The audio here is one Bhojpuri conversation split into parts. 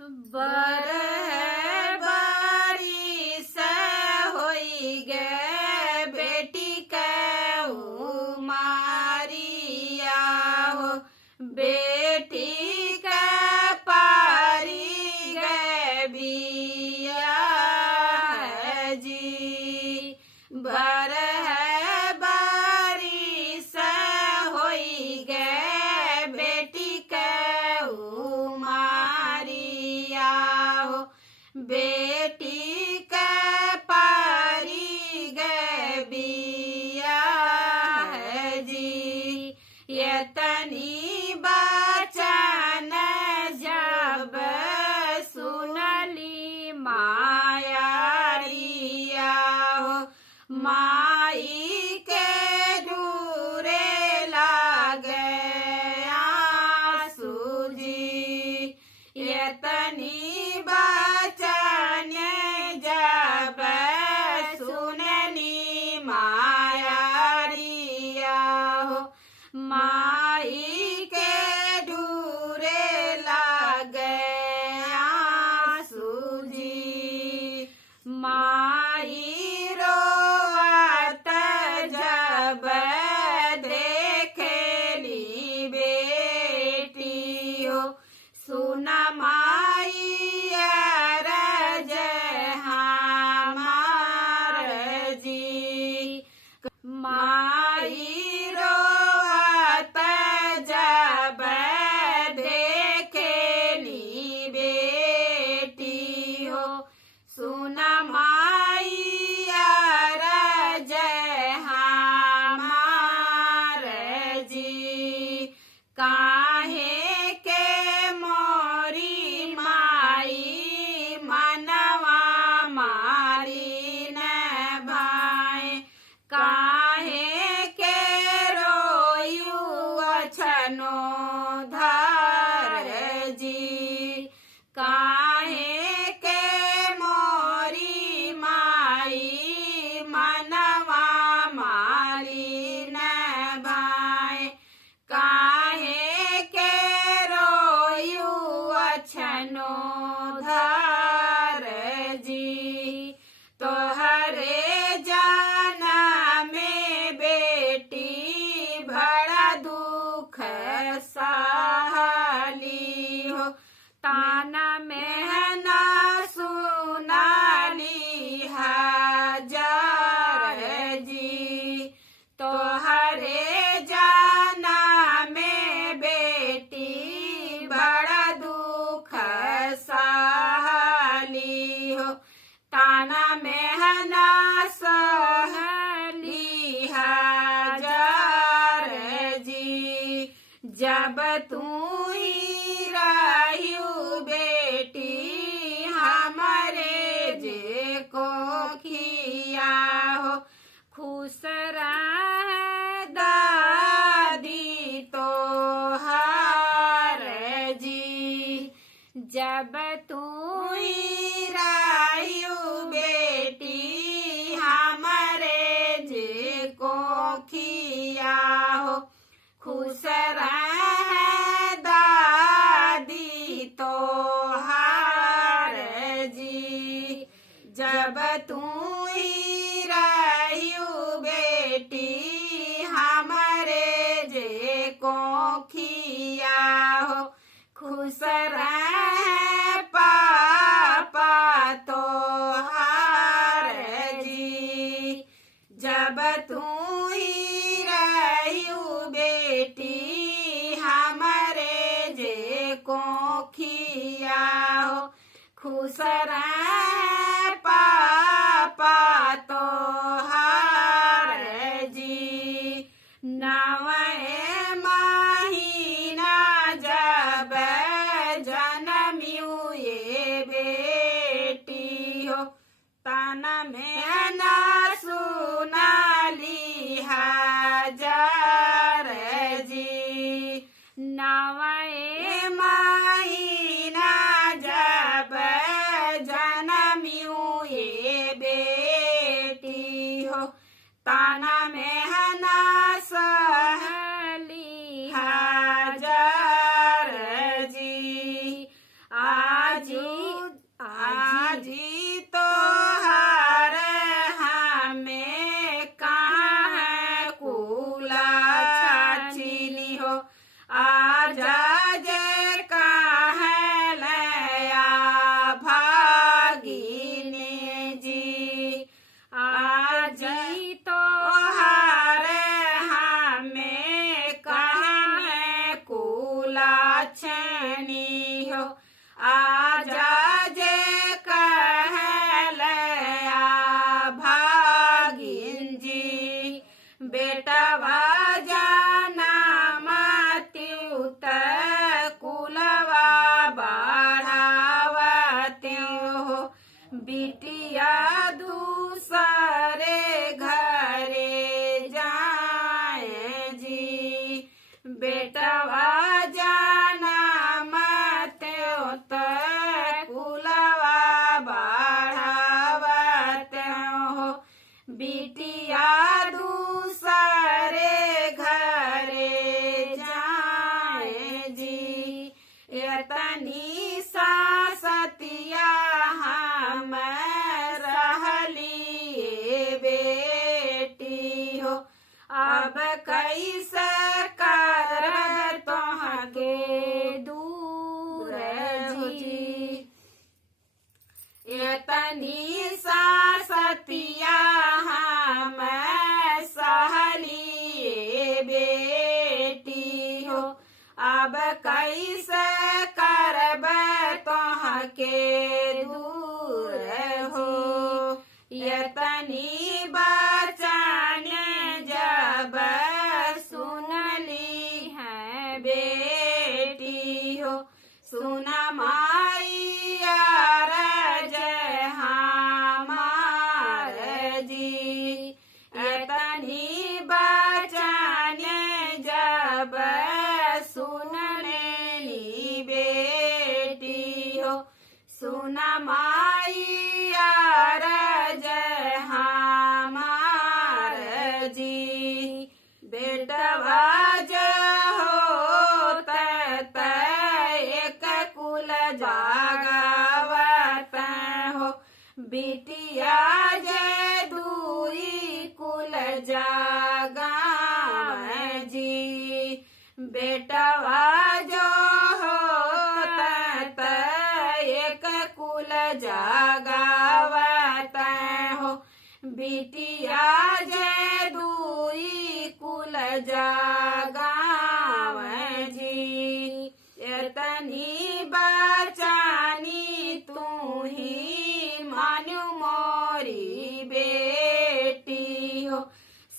बरह बारिश होई गे बेटी के उमारिया हो, बेटी के पारी गे बिया जी। बरह बारिश होई गे बेटी के उमारिया हो, बेटी के पारी गे बिया जी। यतनी बचन जब सुनली मायारिया हो, माई के दूरे लागे आंसू जी। यतनी बचन जब सुनली मायारिया हो, माई के दूरे लागे आंसू जी। माई रोवत जब देखेली बेटी हो, सुन माई अरज हमार जी। माई रोवत जब देखेली बेटी हो, सुन माई अरज हमार जी। काहे के मोरी माई मनवा मारी न भाए, काहे के रोयू अछनो धर जी। काहे के मोरी माई मनवा मारी न भाए, काहे के रोयू अछनो धर जी। तोहरे जाना में बेटी बड़ा दुख सहली हो, ताना में ना सुनाली हजार जी। तोहरे जाना में बेटी बड़ा दुख सहली हो, ताना में ना सहली हजार जी। जब तू ही रहियो बेटी हमारे जे को खिया हो, खुश रहे दादी तो हार जी। जब तू ही रहियो बेटी हमारे जे को खिया हो, खुश रहे दादी तो हार जी। जब तू ही रहियो बेटी हमारे जे को खिया हो, खुश रहे पापा तो हार जी। जब तू ही रहियो बेटी हमारे जे को खिया हो, खुश रहे पापा तो हार जी। नवे महीना जब जन्मियो ये बेटी हो, ताना में ना सुनाली हजार जी। नवे महीना जब जन्म आजी तो हार हमें कहाँ है कुला छीनी हो आजा जे कहाँ लया भागिनी जी आजी तो हार हमें कहाँ है कुला छीनी हो आजा जे कहलया भागिन जी बेटवा जाना मत्युत कुलवा बढ़ावते हो बिटिया दूसरे घरे जाए जी बेटवा जाना कुलवा बढ़ावते हो बिटिया दूसरे घरे जाए जी इतनी सासतिया हम रहली बेटी हो अब कैसे कर तोहके दूर जी इतनी सासतिया हम सहली बेटी हो अब कैसे करब तोहके दूर हो इतनी बचन जब सुनली है बेटी हो सुन माइया जय हमार जी इतनी बचन जब सुन लेनी बेटी हो सुन माइया जय हमार जी बेटवा जो हो एक कुल जागवत हो बिटिया जे दूरी कुल जागा जी बेटवा जो हो एक कुल जागवत हो बिटिया जे दूरी कुल जागा जी इतनी बचानी तू ही मान्यू मोरी बेटी हो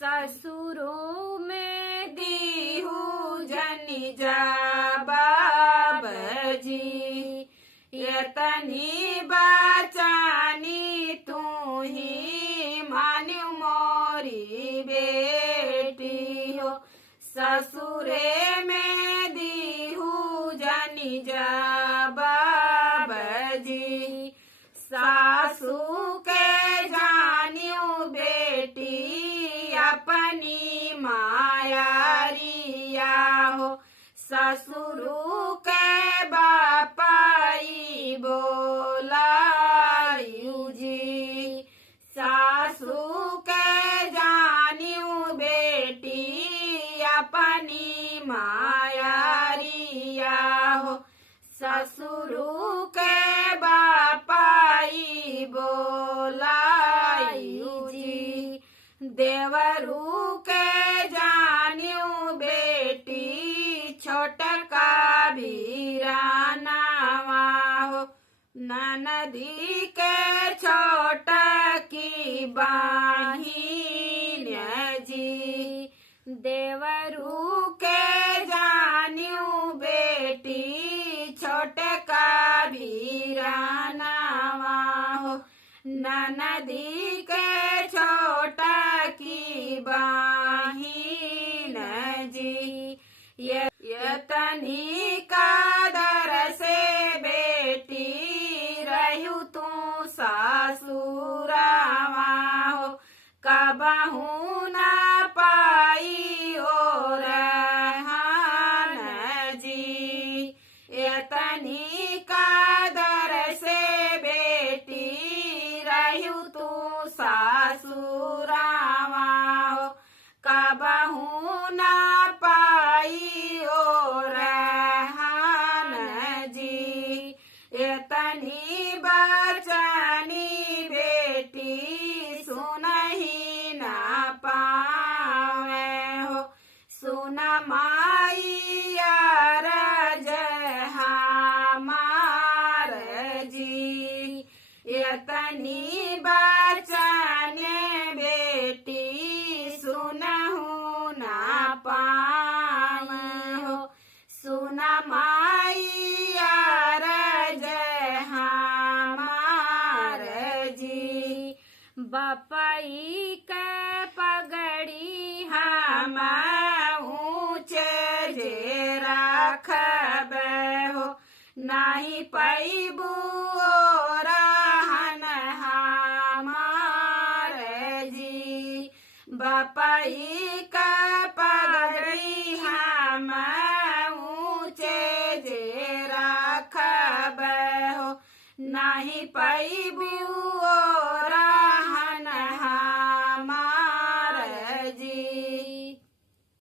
ससुरों में दीहू जनी जा जी इतनी बचानी तू ही मान्यू मोरी बेटी हो ससुरे में दीहू जनी जा जी सासू के जानियो बेटी अपनी मायारिया हो ससुरु के बापाई बोलायु जी सासू के जानियो बेटी अपनी मायारिया हो ससुरु के बापाई बोलायु जी देवरू के जानियो बेटी छोटका भीरानावा हो ननदी के छोटकी बाहिन जी देवरू के जानियो बेटी छोटका भीरानावा हो ननदी के छोटा की बाहिन जी यतनी कादर से बेटी रहू तू सासुरावा हो कबहू न पाई और जी यतनी कादर यतनी बचनी बेटी सुनही ना पावे हो। सुन माईया रज हमार जी, यतनी बचन बेटी सुनहु ना पावे हो। सुन माईया रज हमार जी, बपई के पगड़ी हम ऊँचे जे रखबे हो। नाही पैबू रहन हमार जी, बपई का पगड़ी हम ऊँचे जे रखबे हो। नाही पैबू